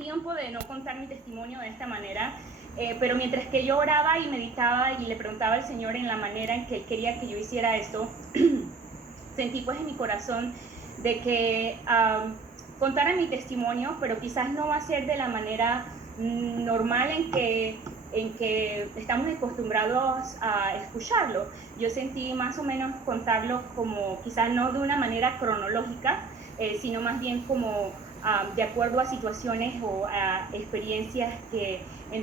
tiempo de no contar mi testimonio de esta manera, pero mientras que yo oraba y meditaba y le preguntaba al Señor en la manera en que Él quería que yo hiciera esto, sentí pues en mi corazón de que contara mi testimonio, pero quizás no va a ser de la manera normal en que estamos acostumbrados a escucharlo. Yo sentí más o menos contarlo como quizás no de una manera cronológica, sino más bien como de acuerdo a situaciones o a experiencias en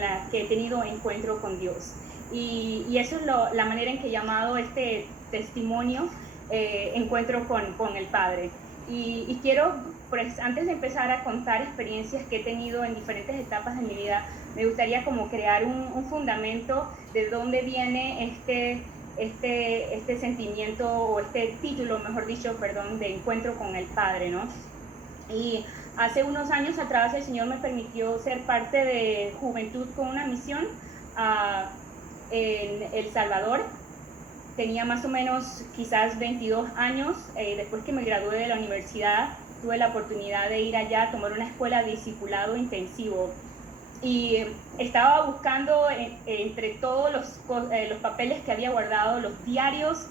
las que he tenido encuentro con Dios. Y eso es la manera en que he llamado este testimonio, encuentro con el Padre. Y quiero, pues, antes de empezar a contar experiencias que he tenido en diferentes etapas de mi vida, me gustaría como crear un fundamento de dónde viene este sentimiento o este título, mejor dicho, perdón, de encuentro con el Padre, ¿no? Y hace unos años atrás el Señor me permitió ser parte de Juventud con una Misión en El Salvador. Tenía más o menos quizás 22 años, después que me gradué de la universidad, tuve la oportunidad de ir allá a tomar una escuela de discipulado intensivo. Y estaba buscando entre todos los papeles que había guardado, los diarios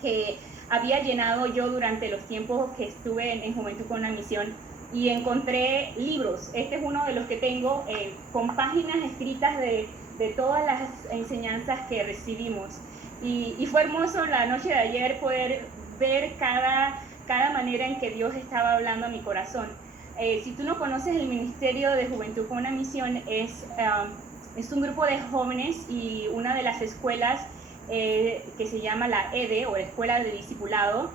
que había llenado yo durante los tiempos que estuve en Juventud con una Misión, y encontré libros. Este es uno de los que tengo, con páginas escritas de todas las enseñanzas que recibimos. Y fue hermoso la noche de ayer poder ver cada manera en que Dios estaba hablando a mi corazón. Si tú no conoces el Ministerio de Juventud con una Misión, es un grupo de jóvenes y una de las escuelas que se llama la EDE, o la Escuela de Discipulado.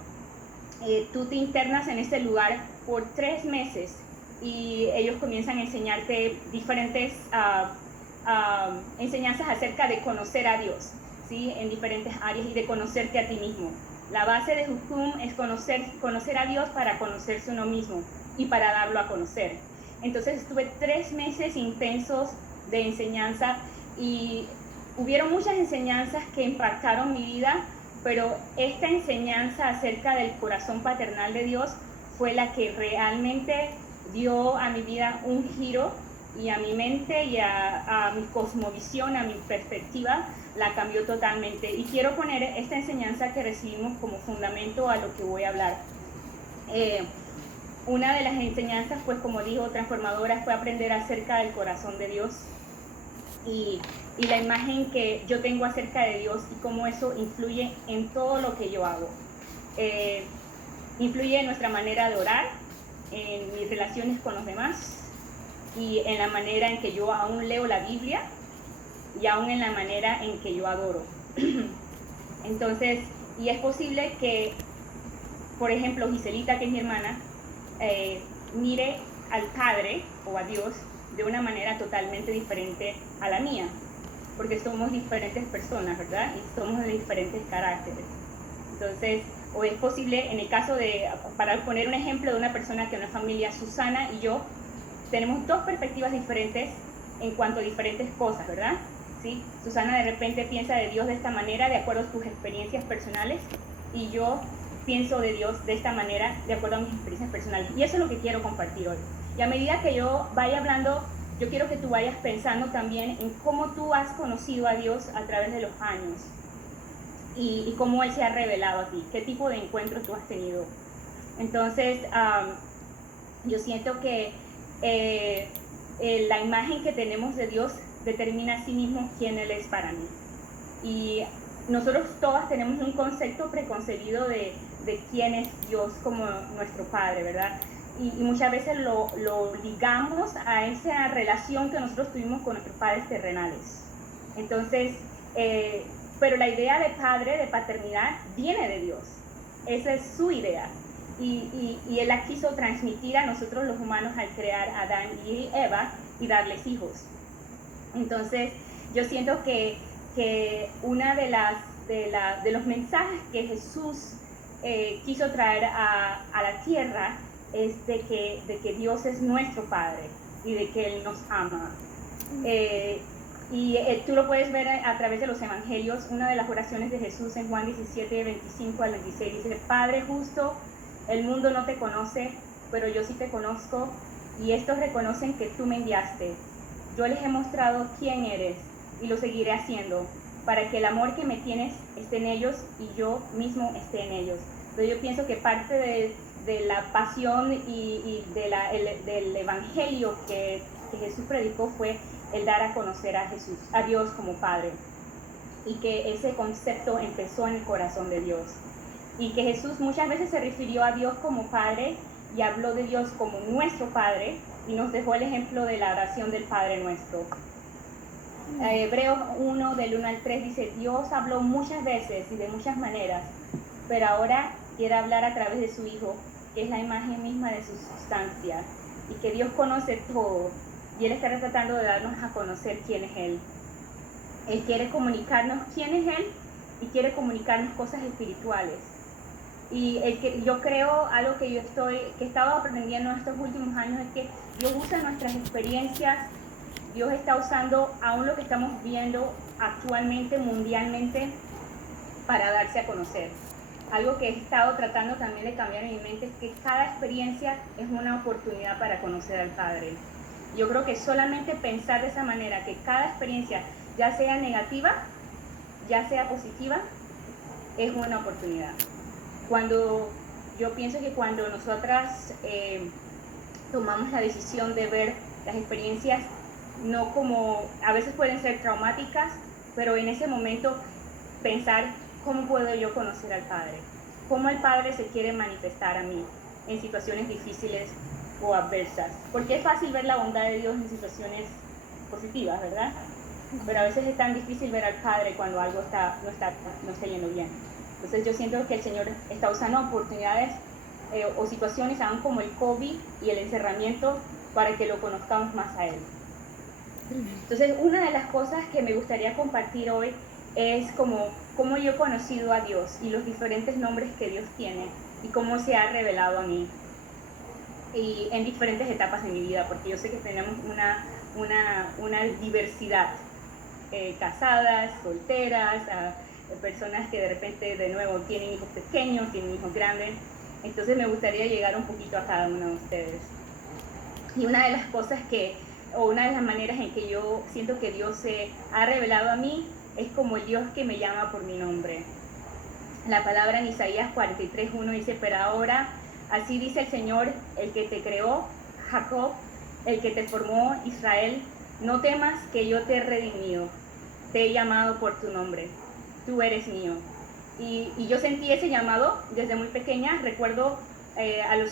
Tú te internas en este lugar por 3 meses y ellos comienzan a enseñarte diferentes enseñanzas acerca de conocer a Dios, ¿sí? En diferentes áreas, y de conocerte a ti mismo. La base de Jucum es conocer a Dios para conocerse uno mismo y para darlo a conocer. Entonces estuve 3 meses intensos de enseñanza y hubieron muchas enseñanzas que impactaron mi vida, pero esta enseñanza acerca del corazón paternal de Dios fue la que realmente dio a mi vida un giro, y a mi mente y a mi cosmovisión, a mi perspectiva, la cambió totalmente. Y quiero poner esta enseñanza que recibimos como fundamento a lo que voy a hablar. Una de las enseñanzas, pues como digo, transformadoras, fue aprender acerca del corazón de Dios y la imagen que yo tengo acerca de Dios y cómo eso influye en todo lo que yo hago. Influye en nuestra manera de orar, en mis relaciones con los demás, y en la manera en que yo aún leo la Biblia, y aún en la manera en que yo adoro. Entonces, y es posible que, por ejemplo, Giselita, que es mi hermana, mire al Padre o a Dios de una manera totalmente diferente a la mía, porque somos diferentes personas, ¿verdad? Y somos de diferentes caracteres. Entonces, o es posible, en el caso de, para poner un ejemplo de una persona que en una familia, Susana y yo, tenemos 2 perspectivas diferentes en cuanto a diferentes cosas, ¿verdad? ¿Sí? Susana de repente piensa de Dios de esta manera, de acuerdo a tus experiencias personales, y yo pienso de Dios de esta manera, de acuerdo a mis experiencias personales. Y eso es lo que quiero compartir hoy. Y a medida que yo vaya hablando, yo quiero que tú vayas pensando también en cómo tú has conocido a Dios a través de los años, y cómo Él se ha revelado a ti, qué tipo de encuentros tú has tenido. Entonces, yo siento que la imagen que tenemos de Dios determina a sí mismo quién Él es para mí. Y nosotros todas tenemos un concepto preconcebido de quién es Dios como nuestro Padre, ¿verdad? Y muchas veces lo ligamos a esa relación que nosotros tuvimos con nuestros padres terrenales. Entonces, pero la idea de padre, de paternidad, viene de Dios. Esa es su idea. Y Él la quiso transmitir a nosotros los humanos al crear a Adán y Eva y darles hijos. Entonces, yo siento que una de los mensajes que Jesús quiso traer a la tierra es de que Dios es nuestro Padre y de que Él nos ama. Tú lo puedes ver a través de los evangelios. Una de las oraciones de Jesús en Juan 17, 25 al 26 dice: Padre justo, el mundo no te conoce, pero yo sí te conozco. y estos reconocen que tú me enviaste. Yo les he mostrado quién eres y lo seguiré haciendo, para que el amor que me tienes esté en ellos y yo mismo esté en ellos. Entonces yo pienso que parte de la pasión y del evangelio que Jesús predicó fue el dar a conocer a Dios como Padre, y que ese concepto empezó en el corazón de Dios, y que Jesús muchas veces se refirió a Dios como Padre y habló de Dios como nuestro Padre, y nos dejó el ejemplo de la oración del Padre Nuestro. Hebreos 1, del 1 al 3 dice: Dios habló muchas veces y de muchas maneras, pero ahora quiere hablar a través de su Hijo, que es la imagen misma de su sustancia, y que Dios conoce todo, y Él está tratando de darnos a conocer quién es Él. Él quiere comunicarnos quién es Él y quiere comunicarnos cosas espirituales. Y yo creo, algo que he estado aprendiendo en estos últimos años, es que Dios usa nuestras experiencias. Dios está usando aún lo que estamos viendo actualmente, mundialmente, para darse a conocer. Algo que he estado tratando también de cambiar en mi mente es que cada experiencia es una oportunidad para conocer al Padre. Yo creo que solamente pensar de esa manera, que cada experiencia, ya sea negativa, ya sea positiva, es una oportunidad. Yo pienso que cuando nosotras tomamos la decisión de ver las experiencias no como, a veces pueden ser traumáticas, pero en ese momento pensar: ¿cómo puedo yo conocer al Padre? ¿Cómo el Padre se quiere manifestar a mí en situaciones difíciles o adversas? Porque es fácil ver la bondad de Dios en situaciones positivas, ¿verdad? Pero a veces es tan difícil ver al Padre cuando algo no está yendo bien. Entonces yo siento que el Señor está usando oportunidades o situaciones aún como el COVID y el encerramiento para que lo conozcamos más a Él. Entonces, una de las cosas que me gustaría compartir hoy es cómo yo he conocido a Dios y los diferentes nombres que Dios tiene y cómo se ha revelado a mí y en diferentes etapas de mi vida, porque yo sé que tenemos una diversidad, casadas, solteras, personas que de repente de nuevo tienen hijos pequeños, tienen hijos grandes. Entonces me gustaría llegar un poquito a cada uno de ustedes. Y una de las cosas una de las maneras en que yo siento que Dios se ha revelado a mí es como el Dios que me llama por mi nombre. La palabra en Isaías 43:1 dice: pero ahora, así dice el Señor, el que te creó, Jacob, el que te formó, Israel, no temas, que yo te he redimido, te he llamado por tu nombre, tú eres mío. Y yo sentí ese llamado desde muy pequeña. Recuerdo a los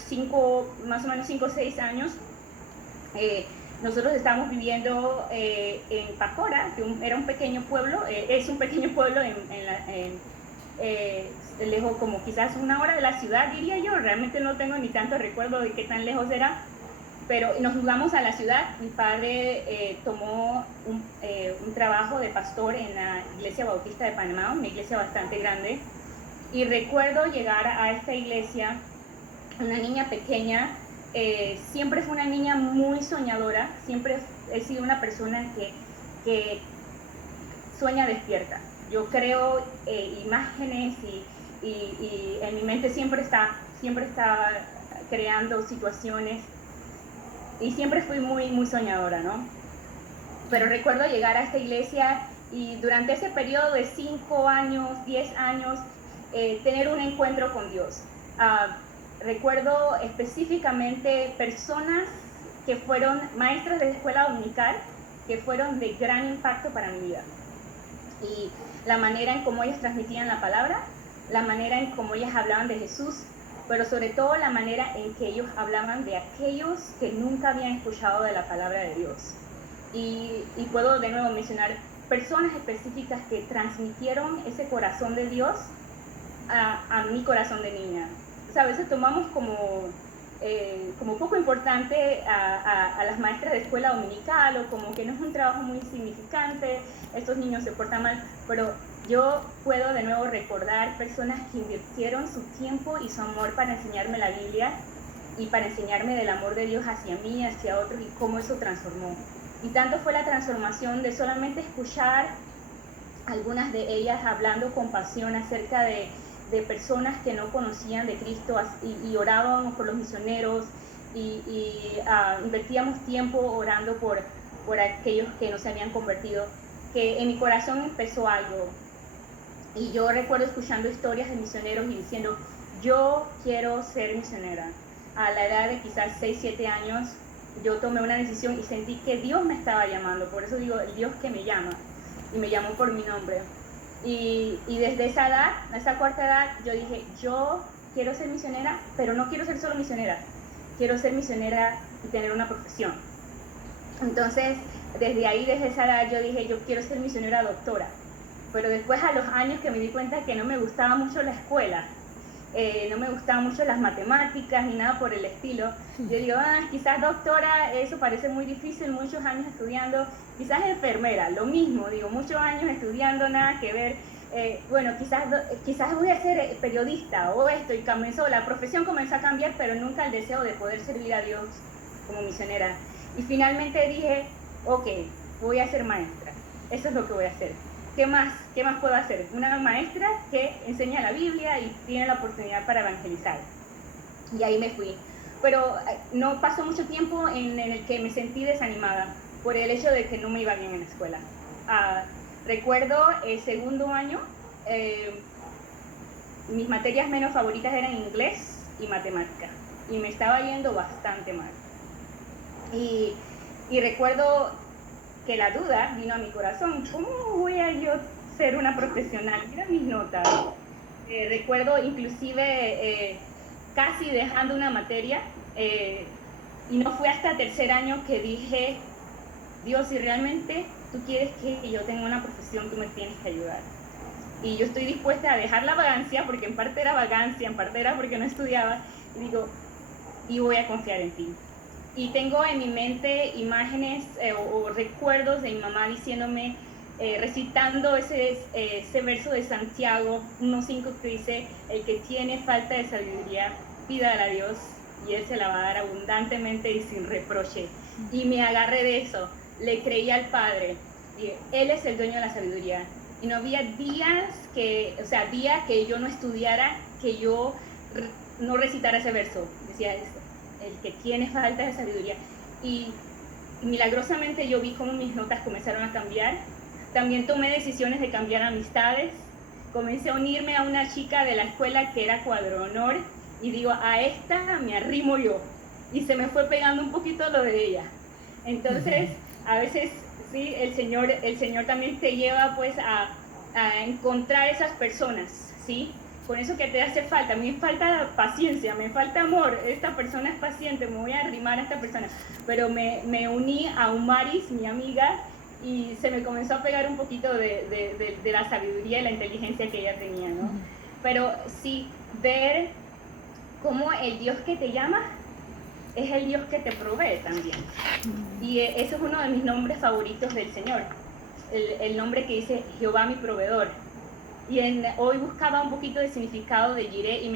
más o menos 5 o 6 años, nosotros estábamos viviendo en Pacora, que era un pequeño pueblo, es un pequeño pueblo lejos, como quizás 1 hora de la ciudad, diría yo. Realmente no tengo ni tanto recuerdo de qué tan lejos era, pero nos mudamos a la ciudad. Mi padre tomó un trabajo de pastor en la Iglesia Bautista de Panamá, una iglesia bastante grande, y recuerdo llegar a esta iglesia, una niña pequeña. Siempre fue una niña muy soñadora, siempre he sido una persona que sueña despierta. Yo creo imágenes y en mi mente siempre está creando situaciones, y siempre fui muy, muy soñadora, ¿no? Pero recuerdo llegar a esta iglesia y durante ese periodo de 5 años, 10 años, tener un encuentro con Dios. Recuerdo específicamente personas que fueron maestras de escuela dominical, que fueron de gran impacto para mi vida. Y la manera en cómo ellas transmitían la palabra, la manera en cómo ellas hablaban de Jesús, pero sobre todo la manera en que ellos hablaban de aquellos que nunca habían escuchado de la palabra de Dios. Y puedo de nuevo mencionar personas específicas que transmitieron ese corazón de Dios a mi corazón de niña. O sea, a veces tomamos como poco importante a las maestras de escuela dominical, o como que no es un trabajo muy significante, estos niños se portan mal, pero yo puedo de nuevo recordar personas que invirtieron su tiempo y su amor para enseñarme la Biblia y para enseñarme del amor de Dios hacia mí, hacia otros, y cómo eso transformó. Y tanto fue la transformación de solamente escuchar algunas de ellas hablando con pasión acerca de personas que no conocían de Cristo y oraban por los misioneros invertíamos tiempo orando por aquellos que no se habían convertido, que en mi corazón empezó algo. Y yo recuerdo escuchando historias de misioneros y diciendo, yo quiero ser misionera. A la edad de quizás 6, 7 años, yo tomé una decisión y sentí que Dios me estaba llamando. Por eso digo, el Dios que me llama. Y me llamó por mi nombre. Y desde esa edad, esa cuarta edad, yo dije, yo quiero ser misionera, pero no quiero ser solo misionera. Quiero ser misionera y tener una profesión. Entonces, desde ahí, desde esa edad, yo dije, yo quiero ser misionera doctora. Pero después, a los años que me di cuenta que no me gustaba mucho la escuela, no me gustaban mucho las matemáticas ni nada por el estilo, yo digo, quizás doctora, eso parece muy difícil, muchos años estudiando, quizás enfermera, lo mismo, digo, muchos años estudiando, nada que ver, bueno, quizás voy a ser periodista o esto, y la profesión comenzó a cambiar, pero nunca el deseo de poder servir a Dios como misionera. Y finalmente dije, ok, voy a ser maestra, eso es lo que voy a hacer. ¿Qué más puedo hacer? Una maestra que enseña la Biblia y tiene la oportunidad para evangelizar. Y ahí me fui. Pero no pasó mucho tiempo en el que me sentí desanimada por el hecho de que no me iba bien en la escuela. Recuerdo el segundo año, mis materias menos favoritas eran inglés y matemática. Y me estaba yendo bastante mal. Y recuerdo que la duda vino a mi corazón, ¿cómo voy a yo ser una profesional? Mira mis notas. Recuerdo inclusive casi dejando una materia, y no fue hasta tercer año que dije, Dios, si realmente tú quieres que yo tenga una profesión, tú me tienes que ayudar. Y yo estoy dispuesta a dejar la vagancia, porque en parte era vagancia, en parte era porque no estudiaba, y digo, y voy a confiar en ti. Y tengo en mi mente imágenes o recuerdos de mi mamá diciéndome, recitando ese verso de Santiago 1:5 que dice, el que tiene falta de sabiduría, pídala a Dios y Él se la va a dar abundantemente y sin reproche. Y me agarré de eso, le creí al Padre, y Él es el dueño de la sabiduría. Y no había día que yo no estudiara, que yo no recitara ese verso. Decía esto, el que tiene falta de sabiduría. Y milagrosamente yo vi cómo mis notas comenzaron a cambiar. También tomé decisiones de cambiar amistades. Comencé a unirme a una chica de la escuela que era cuadro-honor y digo, a esta me arrimo yo. Y se me fue pegando un poquito lo de ella. Entonces, a veces, sí, el Señor también te lleva pues a encontrar esas personas, ¿sí? Con eso que te hace falta, a mí me falta paciencia, me falta amor, esta persona es paciente, me voy a arrimar a esta persona, pero me uní a Umaris, mi amiga, y se me comenzó a pegar un poquito de la sabiduría y la inteligencia que ella tenía, ¿no? Pero sí, ver cómo el Dios que te llama es el Dios que te provee también. Y eso es uno de mis nombres favoritos del Señor, el nombre que dice Jehová mi proveedor. Y hoy buscaba un poquito de significado de Jireh y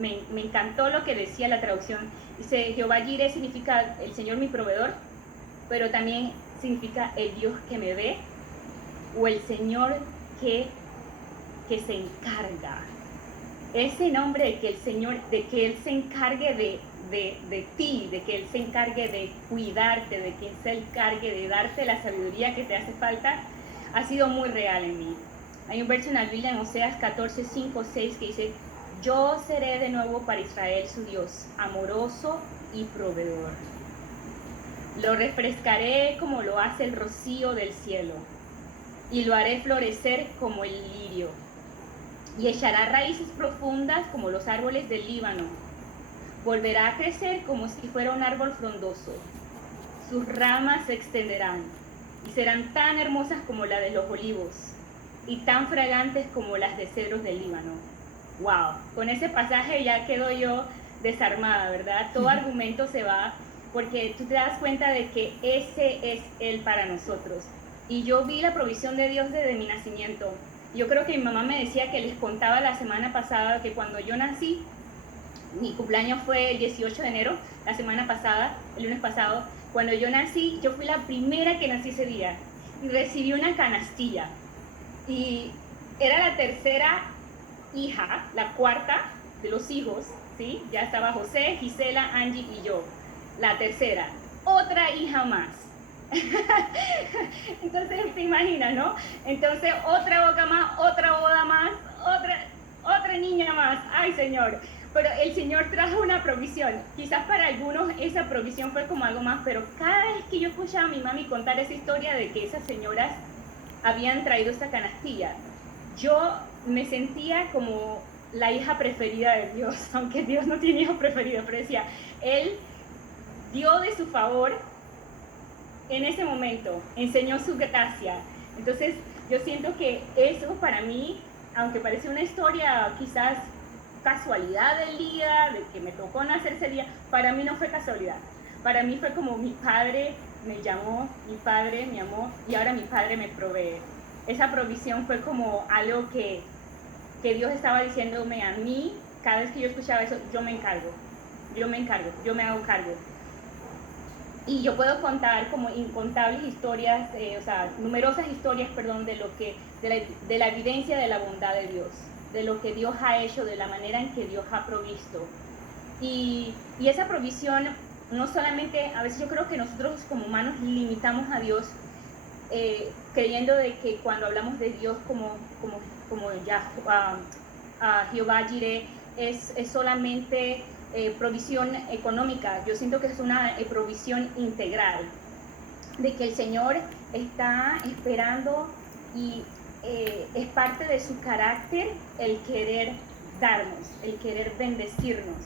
me encantó lo que decía la traducción. Dice, Jehová Jireh significa el Señor mi proveedor, pero también significa el Dios que me ve o el Señor que se encarga. Ese nombre de que el Señor, de que Él se encargue de ti, de que Él se encargue de cuidarte, de que Él se encargue de darte la sabiduría que te hace falta, ha sido muy real en mí. Hay un verso en la Biblia, en Oseas 14, 5, 6, que dice, yo seré de nuevo para Israel su Dios, amoroso y proveedor. Lo refrescaré como lo hace el rocío del cielo, y lo haré florecer como el lirio, y echará raíces profundas como los árboles del Líbano. Volverá a crecer como si fuera un árbol frondoso. Sus ramas se extenderán, y serán tan hermosas como la de los olivos, y tan fragantes como las de cedros del Líbano. ¡Wow! Con ese pasaje ya quedo yo desarmada, ¿verdad? Todo argumento se va, porque tú te das cuenta de que ese es Él para nosotros. Y yo vi la provisión de Dios desde mi nacimiento. Yo creo que mi mamá me decía que les contaba la semana pasada que cuando yo nací, mi cumpleaños fue el 18 de enero, la semana pasada, el lunes pasado, cuando yo nací, yo fui la primera que nací ese día y recibí una canastilla. Y era la tercera hija, la cuarta de los hijos, ¿sí? Ya estaba José, Gisela, Angie y yo. La tercera, otra hija más. Entonces, te imaginas, ¿no? Entonces, otra boca más, otra boda más, otra niña más. Ay, Señor. Pero el Señor trajo una provisión. Quizás para algunos esa provisión fue como algo más, pero cada vez que yo escuchaba a mi mami contar esa historia de que esas señoras habían traído esta canastilla, yo me sentía como la hija preferida de Dios, aunque Dios no tiene hijo preferido, pero decía, Él dio de su favor en ese momento, enseñó su gracia. Entonces yo siento que eso para mí, aunque parece una historia quizás casualidad del día, de que me tocó nacer ese día, para mí no fue casualidad. Para mí fue como mi padre me llamó, mi padre me amó y ahora mi padre me provee. Esa provisión fue como algo que Dios estaba diciéndome a mí, cada vez que yo escuchaba eso, yo me encargo, yo me hago cargo. Y yo puedo contar como incontables historias, o sea, numerosas historias, perdón, de la evidencia de la bondad de Dios, de lo que Dios ha hecho, de la manera en que Dios ha provisto. Y esa provisión, no solamente, a veces yo creo que nosotros como humanos limitamos a Dios, creyendo de que cuando hablamos de Dios como ya Jehová Jireh, es solamente provisión económica. Yo siento que es una provisión integral, de que el Señor está esperando y es parte de su carácter el querer darnos, el querer bendecirnos,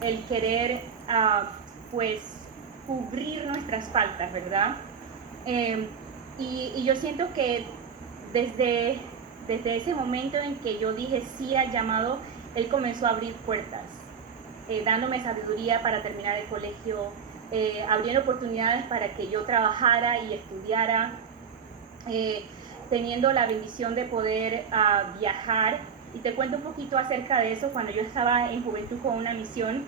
el querer pues cubrir nuestras faltas, ¿verdad? Y yo siento que desde ese momento en que yo dije sí al llamado, Él comenzó a abrir puertas, dándome sabiduría para terminar el colegio, abriendo oportunidades para que yo trabajara y estudiara, teniendo la bendición de poder viajar. Y te cuento un poquito acerca de eso. Cuando yo estaba en Juventud con una Misión,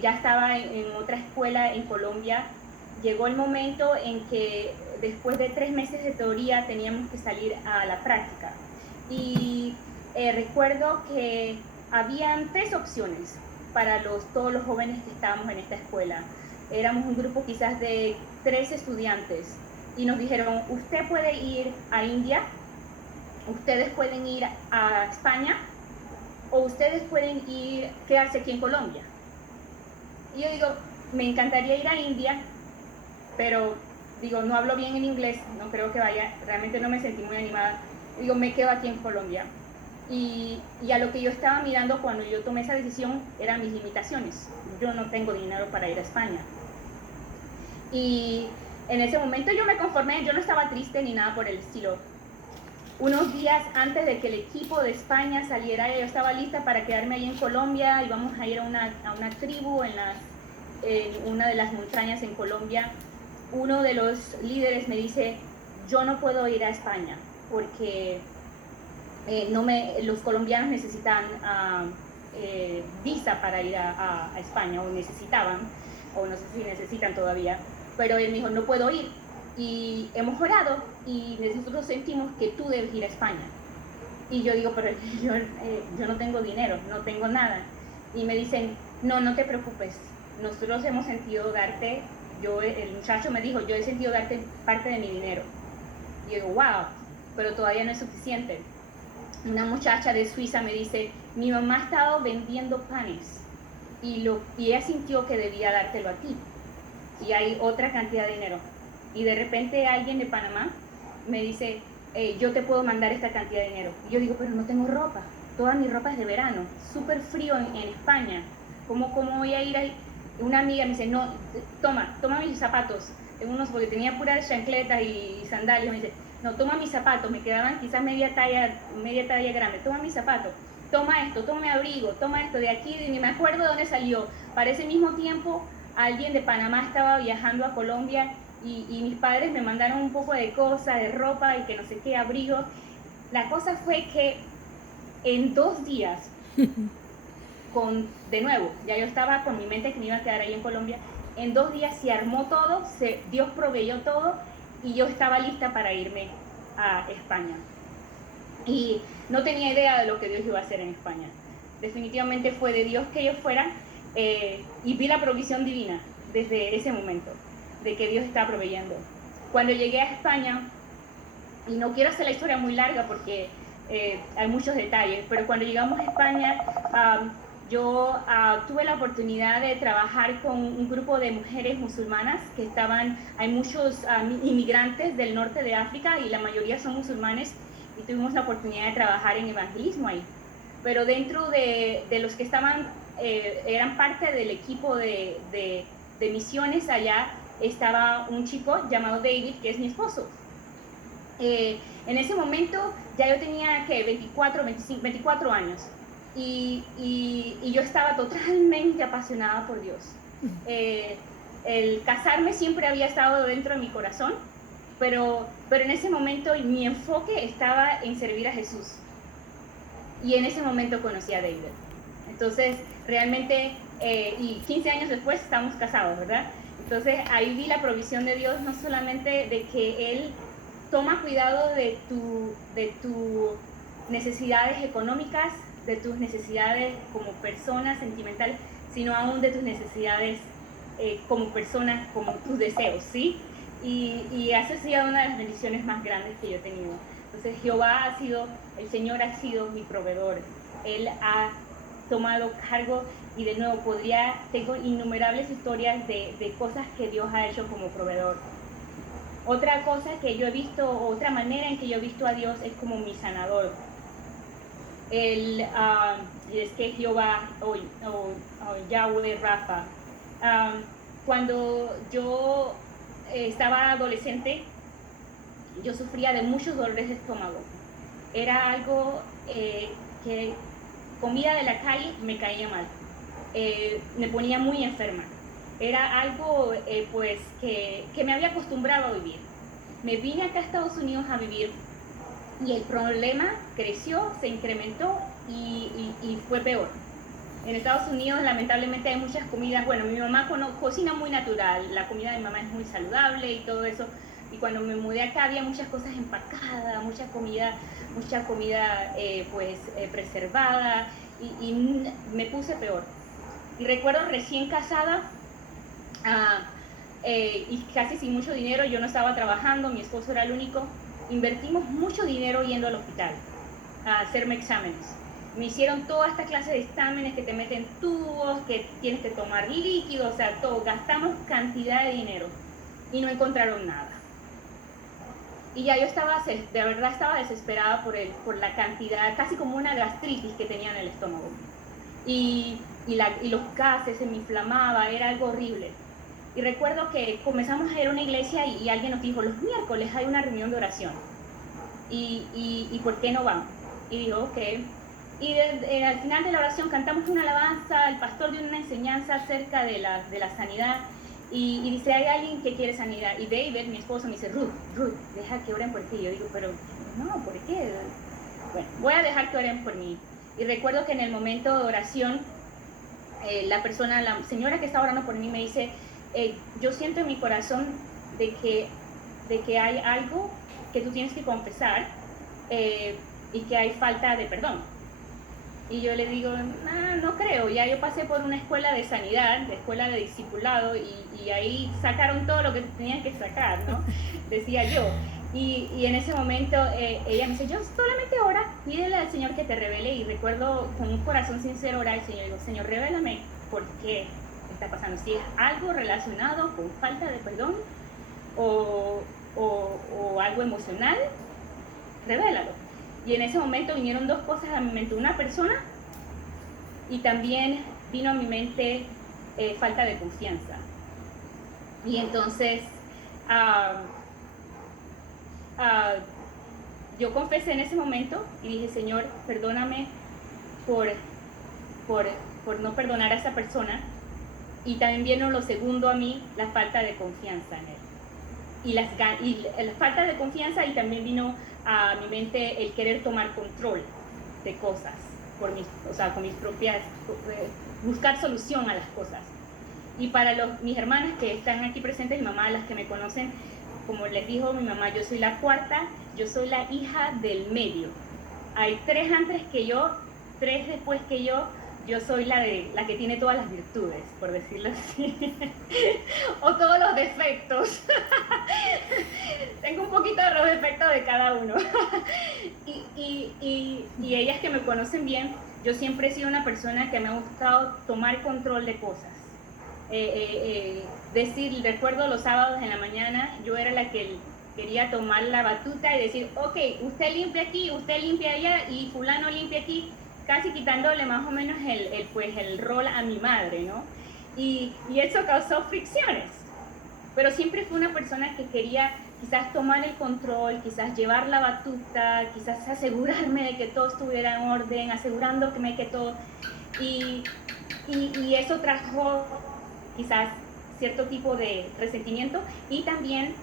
ya estaba en otra escuela en Colombia, llegó el momento en que después de 3 meses de teoría teníamos que salir a la práctica. Y recuerdo que habían 3 opciones para todos los jóvenes que estábamos en esta escuela. Éramos un grupo quizás de 3 estudiantes y nos dijeron, usted puede ir a India, ustedes pueden ir a España o ustedes pueden quedarse aquí en Colombia. Y yo digo, me encantaría ir a India, pero digo, no hablo bien en inglés, no creo que vaya, realmente no me sentí muy animada. Digo, me quedo aquí en Colombia. Y a lo que yo estaba mirando cuando yo tomé esa decisión eran mis limitaciones. Yo no tengo dinero para ir a España. Y en ese momento yo me conformé, yo no estaba triste ni nada por el estilo. Unos días antes de que el equipo de España saliera, yo estaba lista para quedarme ahí en Colombia. Íbamos a ir a una tribu en una de las montañas en Colombia. Uno de los líderes me dice, yo no puedo ir a España porque los colombianos necesitan visa para ir a España, o necesitaban, o no sé si necesitan todavía, pero él me dijo, no puedo ir, y hemos orado, y nosotros sentimos que tú debes ir a España. Y yo digo, pero yo no tengo dinero, no tengo nada. Y me dicen, no te preocupes, nosotros hemos sentido darte, el muchacho me dijo, yo he sentido darte parte de mi dinero. Y yo digo, wow, pero todavía no es suficiente. Una muchacha de Suiza me dice, mi mamá ha estado vendiendo panes y ella sintió que debía dártelo a ti. Y hay otra cantidad de dinero. Y de repente alguien de Panamá me dice, yo te puedo mandar esta cantidad de dinero. Y yo digo, pero no tengo ropa. Toda mi ropa es de verano. Súper frío en España. ¿Cómo voy a ir ahí? Una amiga me dice, no, toma mis zapatos. Tengo unos, porque tenía puras chancletas y sandalias. Me dice, no, toma mis zapatos, me quedaban quizás media talla grande, toma mis zapatos, toma esto, toma mi abrigo, toma esto de aquí, ni me acuerdo de dónde salió. Para ese mismo tiempo, alguien de Panamá estaba viajando a Colombia y mis padres me mandaron un poco de cosas, de ropa y que no sé qué, abrigo. La cosa fue que en 2 días, de nuevo, ya yo estaba con mi mente que me iba a quedar ahí en Colombia, en 2 días se armó todo, Dios proveyó todo, y yo estaba lista para irme a España. Y no tenía idea de lo que Dios iba a hacer en España. definitivamente fue de Dios que ellos fueran, y vi la provisión divina desde ese momento, de que Dios está proveyendo. Cuando llegué a España, y no quiero hacer la historia muy larga porque hay muchos detalles, pero cuando llegamos a España, yo tuve la oportunidad de trabajar con un grupo de mujeres musulmanas que hay muchos inmigrantes del norte de África y la mayoría son musulmanes, y tuvimos la oportunidad de trabajar en evangelismo ahí. Pero dentro de los que estaban, eran parte del equipo de misiones allá, estaba un chico llamado David, que es mi esposo. En ese momento ya yo tenía 24 años, y yo estaba totalmente apasionada por Dios. El casarme siempre había estado dentro de mi corazón, pero en ese momento mi enfoque estaba en servir a Jesús. Y en ese momento conocí a David. Entonces, realmente, y 15 años después estamos casados, ¿verdad? Entonces, ahí vi la provisión de Dios, no solamente de que Él toma cuidado de tus necesidades económicas, de tus necesidades como persona sentimental, sino aún de tus necesidades como persona, como tus deseos, ¿sí? Y esa ha sido una de las bendiciones más grandes que yo he tenido. Entonces el Señor ha sido mi proveedor. Él ha tomado cargo, y de nuevo tengo innumerables historias de cosas que Dios ha hecho como proveedor. Otra cosa que yo he visto, otra manera en que yo he visto a Dios es como mi sanador. Es que Jehová o Yahweh Rafa. Cuando yo estaba adolescente, yo sufría de muchos dolores de estómago. Era algo que comida de la calle me caía mal, me ponía muy enferma. Era algo pues que me había acostumbrado a vivir. Me vine acá a Estados Unidos a vivir, y el problema creció, se incrementó y fue peor. En Estados Unidos lamentablemente hay muchas comidas, bueno, mi mamá cocina muy natural, la comida de mi mamá es muy saludable y todo eso, y cuando me mudé acá había muchas cosas empacadas, mucha comida preservada, y me puse peor. Y recuerdo recién casada, y casi sin mucho dinero, yo no estaba trabajando, mi esposo era el único, invertimos mucho dinero yendo al hospital a hacerme exámenes. Me hicieron toda esta clase de exámenes que te meten tubos, que tienes que tomar líquido, o sea, todo. Gastamos cantidad de dinero y no encontraron nada. Y ya yo de verdad estaba desesperada por la cantidad, casi como una gastritis que tenía en el estómago. Y los gases se me inflamaba, era algo horrible. Y recuerdo que comenzamos a ir a una iglesia y alguien nos dijo, los miércoles hay una reunión de oración. ¿Y por qué no van? Y dijo, ok. Y al final de la oración cantamos una alabanza, el pastor dio una enseñanza acerca de la sanidad, y dice, hay alguien que quiere sanidad. Y David, mi esposo, me dice, Ruth, deja que oren por ti. Yo digo, pero no, ¿por qué? Bueno, voy a dejar que oren por mí. Y recuerdo que en el momento de oración, la señora que está orando por mí me dice, yo siento en mi corazón de que hay algo que tú tienes que confesar, y que hay falta de perdón. Y yo le digo, no creo, ya yo pasé por una escuela de sanidad, de escuela de discipulado, y ahí sacaron todo lo que tenían que sacar, ¿no? Decía yo. Y en ese momento ella me dice, yo solamente ora, pídele al Señor que te revele. Y recuerdo con un corazón sincero orar al Señor, digo, Señor, revélame por qué está pasando, si es algo relacionado con falta de perdón o algo emocional, revélalo. Y en ese momento vinieron dos cosas a mi mente, una persona, y también vino a mi mente falta de confianza. Y entonces yo confesé en ese momento y dije, Señor, perdóname por no perdonar a esa persona. Y también vino lo segundo a mí, la falta de confianza en él. Y la falta de confianza, y también vino a mi mente el querer tomar control de cosas, con mis propias, buscar solución a las cosas. Y para mis hermanas que están aquí presentes, mi mamá, las que me conocen, como les dijo mi mamá, yo soy la cuarta, yo soy la hija del medio. Hay 3 antes que yo, tres después que yo soy la que tiene todas las virtudes, por decirlo así, o todos los defectos. Tengo un poquito de los defectos de cada uno. y ellas que me conocen bien, yo siempre he sido una persona que me ha gustado tomar control de cosas. Recuerdo los sábados en la mañana, yo era la que quería tomar la batuta y decir, ok, usted limpia aquí, usted limpia allá y fulano limpia aquí, casi quitándole más o menos el rol a mi madre, ¿no? Y eso causó fricciones, pero siempre fui una persona que quería quizás tomar el control, quizás llevar la batuta, quizás asegurarme de que todo estuviera en orden, asegurándome que todo, y eso trajo quizás cierto tipo de resentimiento, y también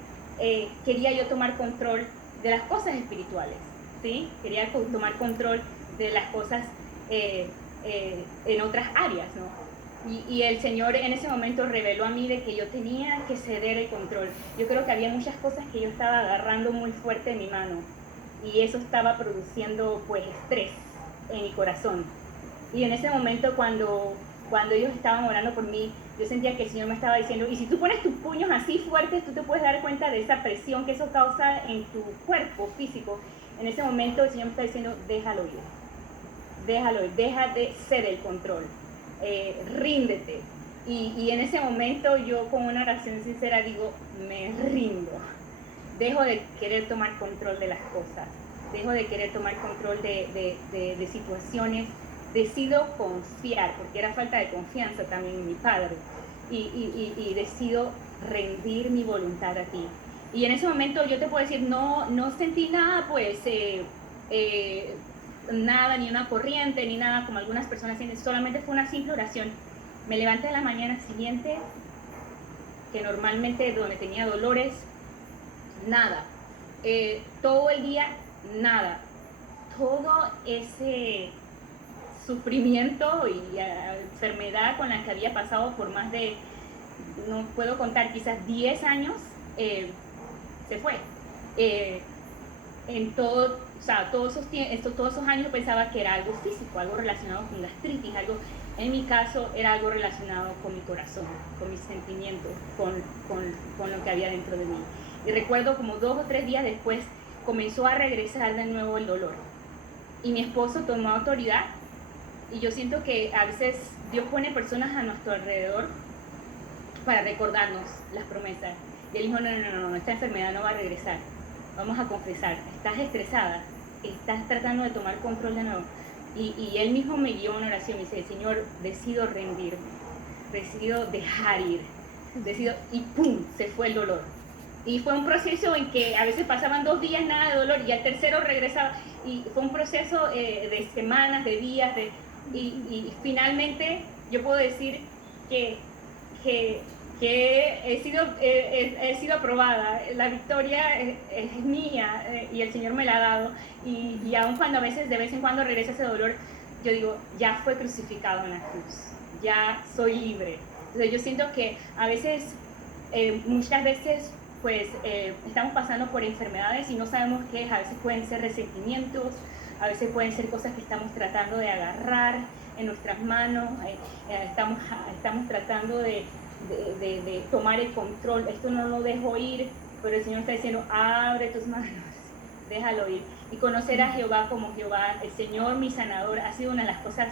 quería yo tomar control de las cosas espirituales, ¿sí? Quería tomar control de las cosas en otras áreas, ¿no? Y el Señor en ese momento reveló a mí de que yo tenía que ceder el control. Yo creo que había muchas cosas que yo estaba agarrando muy fuerte en mi mano, y eso estaba produciendo pues estrés en mi corazón. Y en ese momento cuando ellos estaban orando por mí, yo sentía que el Señor me estaba diciendo, y si tú pones tus puños así fuertes, tú te puedes dar cuenta de esa presión que eso causa en tu cuerpo físico. En ese momento el Señor me está diciendo, déjalo ir, deja de ser el control, ríndete. Y en ese momento yo con una oración sincera digo, me rindo, dejo de querer tomar control de las cosas, dejo de querer tomar control de situaciones, decido confiar, porque era falta de confianza también en mi padre, y decido rendir mi voluntad a ti. Y en ese momento yo te puedo decir, no sentí nada, pues, nada, ni una corriente, ni nada, como algunas personas sienten, solamente fue una simple oración. Me levanté la mañana siguiente, que normalmente donde tenía dolores, nada. Todo el día, nada. Todo ese sufrimiento y enfermedad con la que había pasado por más de, no puedo contar, quizás 10 años, se fue. En todo, o sea, todos esos años pensaba que era algo físico, algo relacionado con gastritis, algo, en mi caso era algo relacionado con mi corazón, con mis sentimientos, con lo que había dentro de mí. Y recuerdo como 2 o 3 días después comenzó a regresar de nuevo el dolor. Y mi esposo tomó autoridad, y yo siento que a veces Dios pone personas a nuestro alrededor para recordarnos las promesas. Y él dijo, no, esta enfermedad no va a regresar. Vamos a confesar, estás estresada, estás tratando de tomar control de nuevo. Y él mismo me guió en una oración, me dice, Señor, decido rendirme, decido dejar ir, y ¡pum!, se fue el dolor. Y fue un proceso en que a veces pasaban 2 días nada de dolor, y al tercero regresaba, y fue un proceso de semanas, de días, y finalmente yo puedo decir que he sido aprobada, la victoria es mía, y el Señor me la ha dado, y aun cuando a veces de vez en cuando regresa ese dolor, yo digo, ya fue crucificado en la cruz, ya soy libre. Entonces yo siento que a veces, muchas veces, pues estamos pasando por enfermedades y no sabemos qué es. A veces pueden ser resentimientos, a veces pueden ser cosas que estamos tratando de agarrar en nuestras manos, estamos tratando de tomar el control. Esto no lo dejo ir, pero el Señor está diciendo, abre tus manos, déjalo ir. Y conocer a Jehová como Jehová, el Señor mi sanador, ha sido una de las cosas,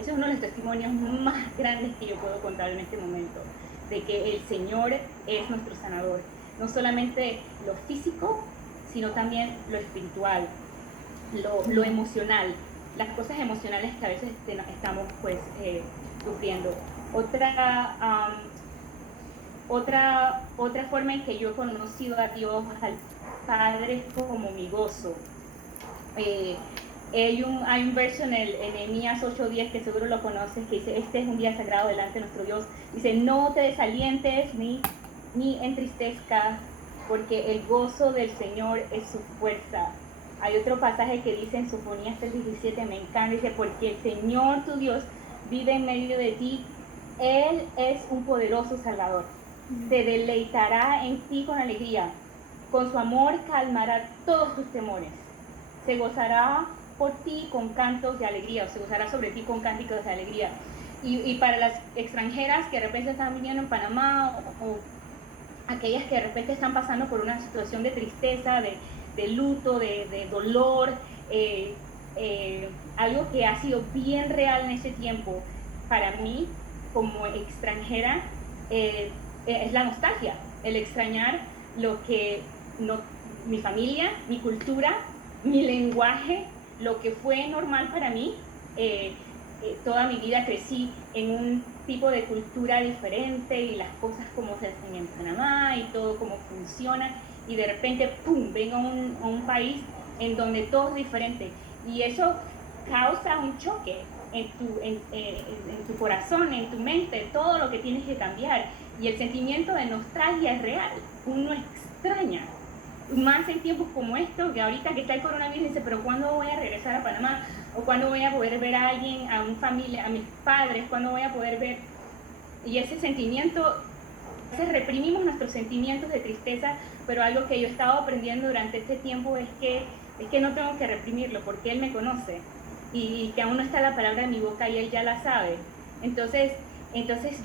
ese es uno de los testimonios más grandes que yo puedo contar en este momento, de que el Señor es nuestro sanador, no solamente lo físico, sino también lo espiritual, lo emocional, las cosas emocionales que a veces estamos pues sufriendo. Otra forma en que yo he conocido a Dios, al Padre, es como mi gozo. Hay un verso en Nehemías 8:10 que seguro lo conoces, que dice, este es un día sagrado delante de nuestro Dios. Dice, no te desalientes ni entristezcas, porque el gozo del Señor es su fuerza. Hay otro pasaje que dice en Sofonías 3:17, me encanta, dice, porque el Señor tu Dios vive en medio de ti, Él es un poderoso Salvador. Se deleitará en ti con alegría, con su amor calmará todos tus temores. Se gozará por ti con cantos de alegría, o se gozará sobre ti con cánticos de alegría. Y para las extranjeras que de repente están viviendo en Panamá o aquellas que de repente están pasando por una situación de tristeza, de luto, de dolor, algo que ha sido bien real en ese tiempo para mí como extranjera, es la nostalgia, el extrañar lo que mi familia, mi cultura, mi lenguaje, lo que fue normal para mí. Toda mi vida crecí en un tipo de cultura diferente y las cosas como se hacen en Panamá y todo como funciona, y de repente, ¡pum!, vengo a un país en donde todo es diferente, y eso causa un choque en tu corazón, en tu mente, todo lo que tienes que cambiar, y el sentimiento de nostalgia es real, uno extraña, más en tiempos como estos, que ahorita que está el coronavirus, dice, pero ¿cuándo voy a regresar a Panamá? ¿O cuándo voy a poder ver a alguien, a mi familia, a mis padres? ¿Cuándo voy a poder ver? Y ese sentimiento, a veces reprimimos nuestros sentimientos de tristeza, pero algo que yo he estado aprendiendo durante este tiempo es que no tengo que reprimirlo, porque Él me conoce, y que aún no está la palabra en mi boca y Él ya la sabe. Entonces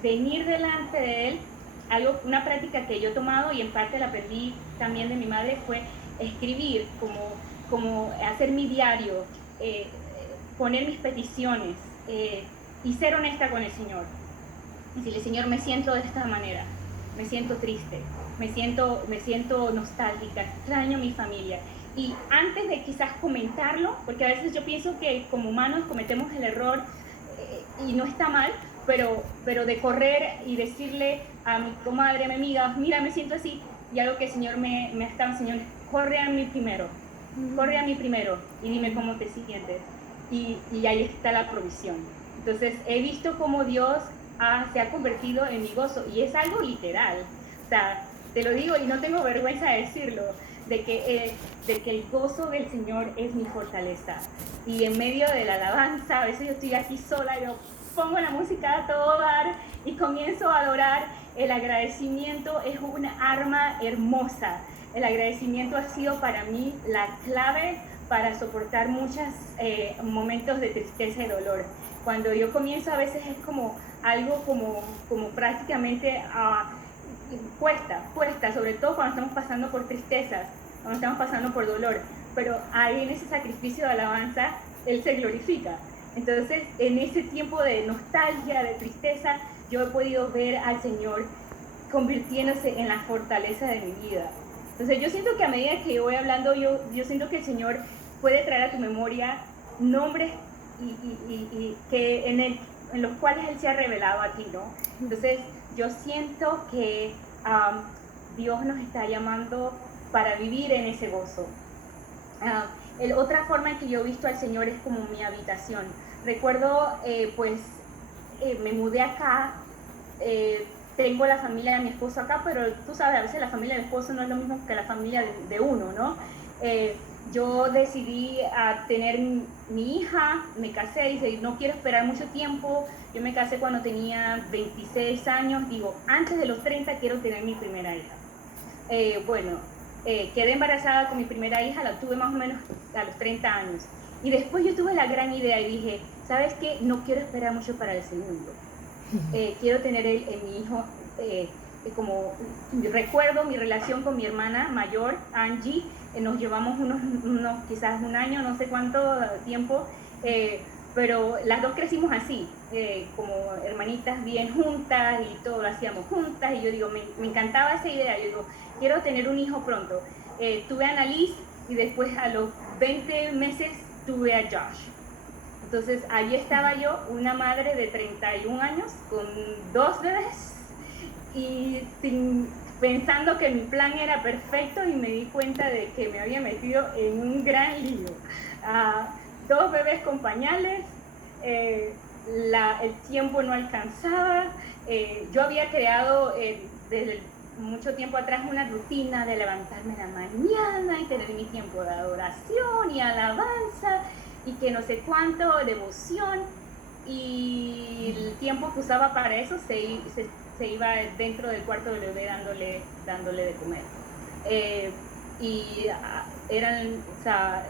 venir delante de Él, una práctica que yo he tomado y en parte la aprendí también de mi madre, fue escribir, como hacer mi diario, poner mis peticiones, y ser honesta con el Señor. Y decirle, Señor, me siento de esta manera, me siento triste, me siento nostálgica, extraño a mi familia. Y antes de quizás comentarlo, porque a veces yo pienso que como humanos cometemos el error, y no está mal, pero de correr y decirle a mi comadre, a mi amiga, mira, me siento así, y algo que el Señor me está enseñando, corre a mí primero, y dime cómo te sientes, y ahí está la provisión. Entonces he visto cómo Dios se ha convertido en mi gozo, y es algo literal, o sea, te lo digo y no tengo vergüenza de decirlo, de que el gozo del Señor es mi fortaleza. Y en medio de la alabanza, a veces yo estoy aquí sola, yo pongo la música a todo dar y comienzo a adorar. El agradecimiento es una arma hermosa. El agradecimiento ha sido para mí la clave para soportar muchos momentos de tristeza y dolor. Cuando yo comienzo, a veces es como algo como prácticamente cuesta, sobre todo cuando estamos pasando por tristezas, cuando estamos pasando por dolor, pero ahí en ese sacrificio de alabanza Él se glorifica. Entonces, en ese tiempo de nostalgia, de tristeza, yo he podido ver al Señor convirtiéndose en la fortaleza de mi vida. Entonces, yo siento que a medida que yo voy hablando, yo siento que el Señor puede traer a tu memoria nombres y que en los cuales Él se ha revelado a ti, ¿no? Entonces, yo siento que Dios nos está llamando para vivir en ese gozo. Otra forma en que yo he visto al Señor es como mi habitación. Recuerdo, me mudé acá, tengo la familia de mi esposo acá, pero tú sabes, a veces la familia del esposo no es lo mismo que la familia de uno, ¿no? Yo decidí tener mi hija, me casé, y no quiero esperar mucho tiempo. Yo me casé cuando tenía 26 años, digo, antes de los 30 quiero tener mi primera hija. Quedé embarazada con mi primera hija, la tuve más o menos a los 30 años. Y después yo tuve la gran idea y dije, ¿sabes qué? No quiero esperar mucho para el segundo. Quiero tener mi hijo, como recuerdo mi relación con mi hermana mayor, Angie, nos llevamos unos quizás un año, no sé cuánto tiempo, pero las dos crecimos así, como hermanitas bien juntas, y todo lo hacíamos juntas, y yo digo, me encantaba esa idea. Yo digo, quiero tener un hijo pronto. Tuve a Annalise, y después a los 20 meses tuve a Josh. Entonces ahí estaba yo, una madre de 31 años, con 2 bebés, y pensando que mi plan era perfecto, y me di cuenta de que me había metido en un gran lío. 2 bebés con pañales, el tiempo no alcanzaba. Yo había creado desde mucho tiempo atrás una rutina de levantarme en la mañana y tener mi tiempo de adoración y alabanza y que no sé cuánto, devoción, y el tiempo que usaba para eso se iba dentro del cuarto del bebé dándole de comer. o sea,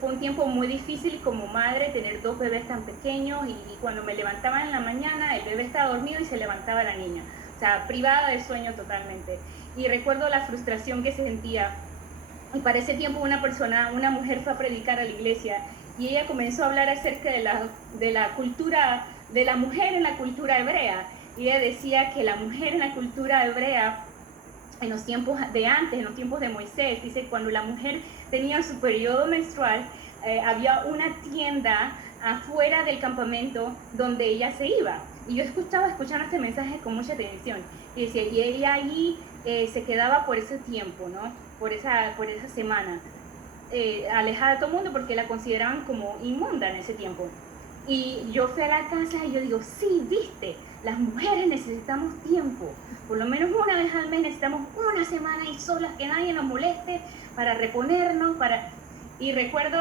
fue un tiempo muy difícil como madre tener 2 bebés tan pequeños y cuando me levantaba en la mañana el bebé estaba dormido y se levantaba la niña, o sea, privada de sueño totalmente. Y recuerdo la frustración que sentía. Y para ese tiempo una mujer fue a predicar a la iglesia y ella comenzó a hablar acerca de la cultura, de la mujer en la cultura hebrea. Y ella decía que la mujer en la cultura hebrea, en los tiempos de antes, en los tiempos de Moisés, dice, cuando la mujer tenía su periodo menstrual, había una tienda afuera del campamento donde ella se iba. Y yo estaba escuchando este mensaje con mucha atención. Y decía, y ella allí se quedaba por ese tiempo, ¿no? Por esa semana, alejada de todo el mundo porque la consideraban como inmunda en ese tiempo. Y yo fui a la casa y yo digo, sí, viste, las mujeres necesitamos tiempo, por lo menos una vez al mes necesitamos una semana y solas, que nadie nos moleste, para reponernos, Y recuerdo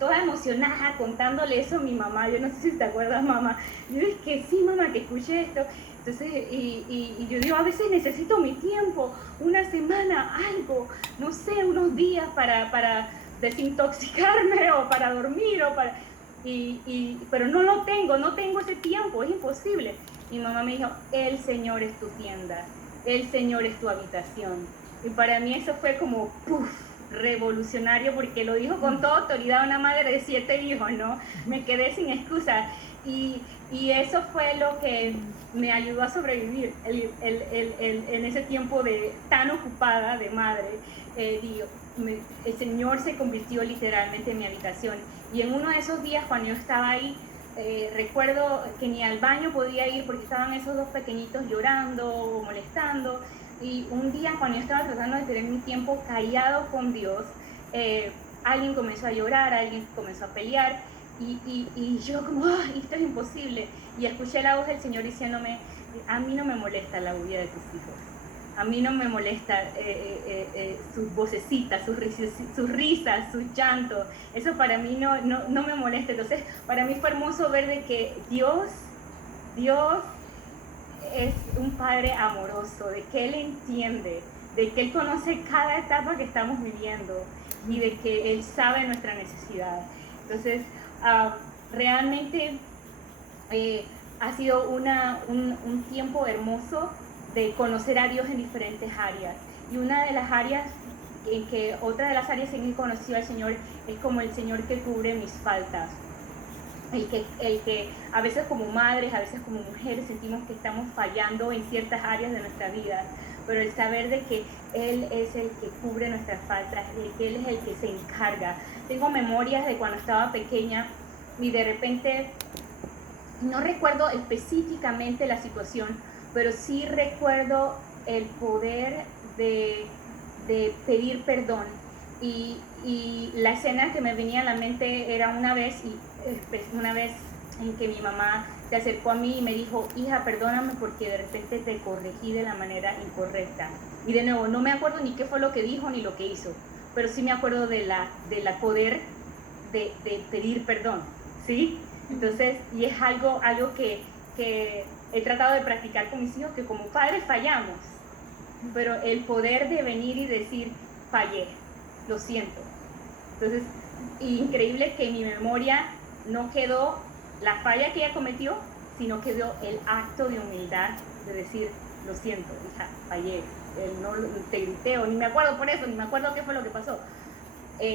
toda emocionada contándole eso a mi mamá, yo no sé si te acuerdas, mamá, yo dije que sí, mamá, que escuché esto. Entonces, y yo digo, a veces necesito mi tiempo, una semana, algo, no sé, unos días para desintoxicarme o para dormir o para... pero no tengo ese tiempo, es imposible. Mi mamá me dijo, el Señor es tu tienda, el Señor es tu habitación. Y para mí eso fue como, ¡puf!, revolucionario, porque lo dijo con toda autoridad una madre de 7 hijos, ¿no? Me quedé sin excusa. Y eso fue lo que me ayudó a sobrevivir en ese tiempo tan ocupada de madre. El Señor se convirtió literalmente en mi habitación. Y en uno de esos días, cuando yo estaba ahí, recuerdo que ni al baño podía ir porque estaban esos 2 pequeñitos llorando o molestando. Y un día, cuando yo estaba tratando de tener mi tiempo callado con Dios, alguien comenzó a llorar, alguien comenzó a pelear. Y yo como, esto es imposible. Y escuché la voz del Señor diciéndome, a mí no me molesta la bulla de tus hijos. A mí no me molesta sus vocecitas, sus risas, sus llantos. Eso para mí no me molesta. Entonces, para mí fue hermoso ver de que Dios es un Padre amoroso, de que Él entiende, de que Él conoce cada etapa que estamos viviendo y de que Él sabe nuestra necesidad. Entonces, realmente ha sido un tiempo hermoso de conocer a Dios en diferentes áreas. Y otra de las áreas en que he conocido al Señor es como el Señor que cubre mis faltas. El que a veces como madres, a veces como mujeres sentimos que estamos fallando en ciertas áreas de nuestra vida, pero el saber de que Él es el que cubre nuestras faltas, de que Él es el que se encarga. Tengo memorias de cuando estaba pequeña y de repente, no recuerdo específicamente la situación, pero sí recuerdo el poder de pedir perdón. Y la escena que me venía a la mente era una vez en que mi mamá se acercó a mí y me dijo, hija, perdóname porque de repente te corregí de la manera incorrecta. Y de nuevo, no me acuerdo ni qué fue lo que dijo ni lo que hizo, pero sí me acuerdo de la poder de pedir perdón, ¿sí? Entonces, y es algo que he tratado de practicar con mis hijos, que como padres fallamos, pero el poder de venir y decir, fallé, lo siento. Entonces, increíble que en mi memoria no quedó la falla que ella cometió, sino quedó el acto de humildad de decir, lo siento, hija, fallé, no te grité, o ni me acuerdo por eso, ni me acuerdo qué fue lo que pasó,